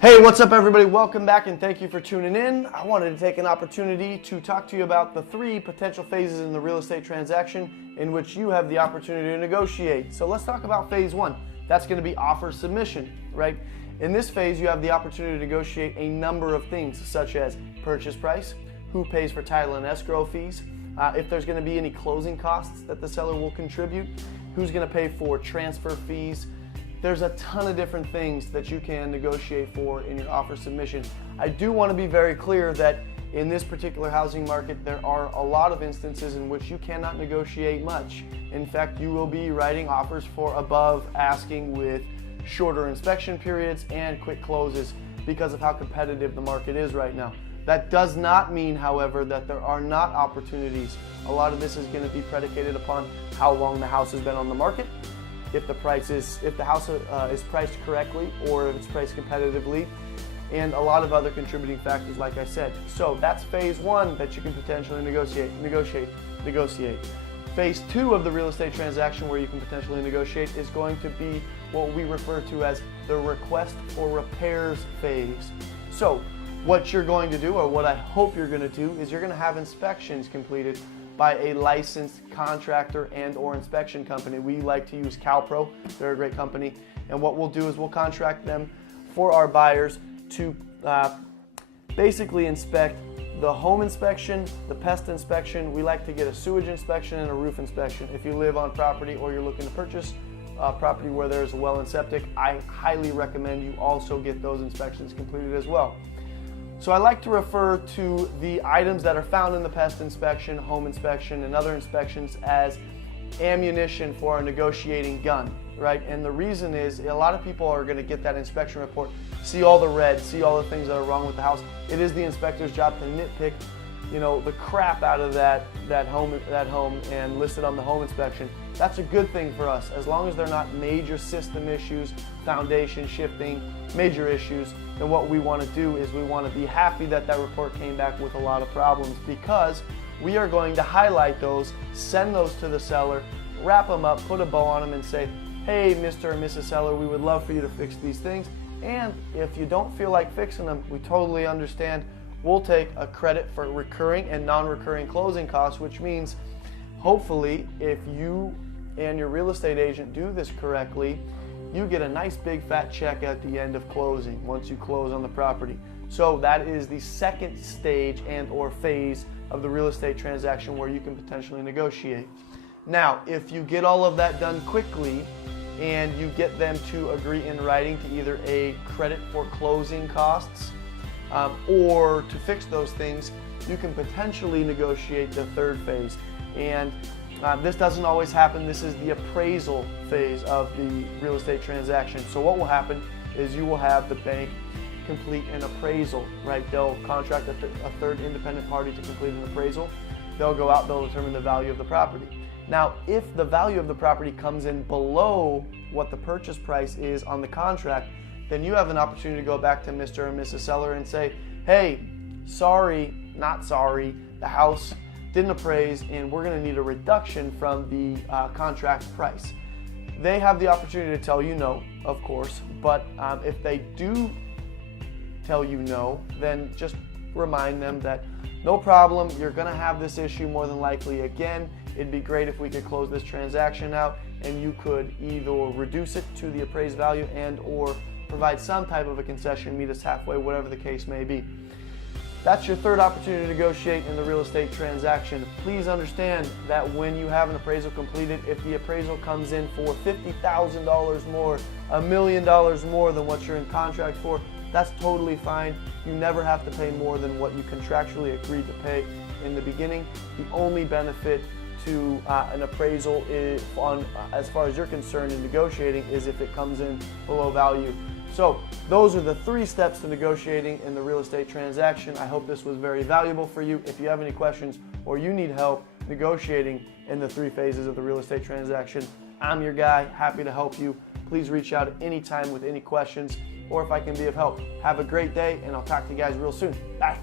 Hey, what's up everybody? Welcome back and thank you for tuning in. I wanted to take an opportunity to talk to you about the three potential phases in the real estate transaction in which you have the opportunity to negotiate. So let's talk about phase one. That's going to be offer submission, right? In this phase, you have the opportunity to negotiate a number of things such as purchase price, who pays for title and escrow fees, if there's going to be any closing costs that the seller will contribute, who's going to pay for transfer fees. There's a ton of different things that you can negotiate for in your offer submission. I do want to be very clear that in this particular housing market, there are a lot of instances in which you cannot negotiate much. In fact, you will be writing offers for above asking with shorter inspection periods and quick closes because of how competitive the market is right now. That does not mean, however, that there are not opportunities. A lot of this is going to be predicated upon how long the house has been on the market, if the house is priced correctly or if it's priced competitively, and a lot of other contributing factors, like I said. So that's phase one that you can potentially negotiate. Phase two of the real estate transaction where you can potentially negotiate is going to be what we refer to as the request for repairs phase. So what you're going to do, or what I hope you're going to do, is you're going to have inspections completed by a licensed contractor and or inspection company. We like to use CalPro. They're a great company. And what we'll do is we'll contract them for our buyers to basically inspect the home inspection, the pest inspection. We like to get a sewage inspection and a roof inspection. If you live on property or you're looking to purchase property where there's a well and septic, I highly recommend you also get those inspections completed as well. So I like to refer to the items that are found in the pest inspection, home inspection, and other inspections as ammunition for a negotiating gun, right? And the reason is a lot of people are going to get that inspection report, see all the red, see all the things that are wrong with the house. It is the inspector's job to nitpick, the crap out of that home and list it on the home inspection. That's a good thing for us, as long as they're not major system issues, foundation shifting, major issues. Then what we want to do is we want to be happy that that report came back with a lot of problems, because we are going to highlight those, send those to the seller, wrap them up, put a bow on them, and say, hey, Mr. or Mrs. Seller, we would love for you to fix these things. And if you don't feel like fixing them, we totally understand. We'll take a credit for recurring and non-recurring closing costs, which means hopefully if you and your real estate agent do this correctly, you get a nice big fat check at the end of closing once you close on the property. So that is the second stage and or phase of the real estate transaction where you can potentially negotiate. Now, if you get all of that done quickly and you get them to agree in writing to either a credit for closing costs or to fix those things, you can potentially negotiate the third phase. And this doesn't always happen. This is the appraisal phase of the real estate transaction. So what will happen is you will have the bank complete an appraisal, right? They'll contract a third independent party to complete an appraisal. They'll go out, they'll determine the value of the property. Now, if the value of the property comes in below what the purchase price is on the contract, then you have an opportunity to go back to Mr. or Mrs. Seller and say, hey, sorry, not sorry, the house didn't appraise and we're going to need a reduction from the contract price. They have the opportunity to tell you no, of course, but if they do tell you no, then just remind them that no problem, you're going to have this issue more than likely again. It'd be great if we could close this transaction out and you could either reduce it to the appraised value and or provide some type of a concession, meet us halfway, whatever the case may be. That's your third opportunity to negotiate in the real estate transaction. Please understand that when you have an appraisal completed, if the appraisal comes in for $50,000 more, $1 million more than what you're in contract for, that's totally fine. You never have to pay more than what you contractually agreed to pay in the beginning. The only benefit to an appraisal is as far as you're concerned in negotiating is if it comes in below value. So those are the three steps to negotiating in the real estate transaction. I hope this was very valuable for you. If you have any questions or you need help negotiating in the three phases of the real estate transaction, I'm your guy, happy to help you. Please reach out at any time with any questions or if I can be of help. Have a great day and I'll talk to you guys real soon. Bye.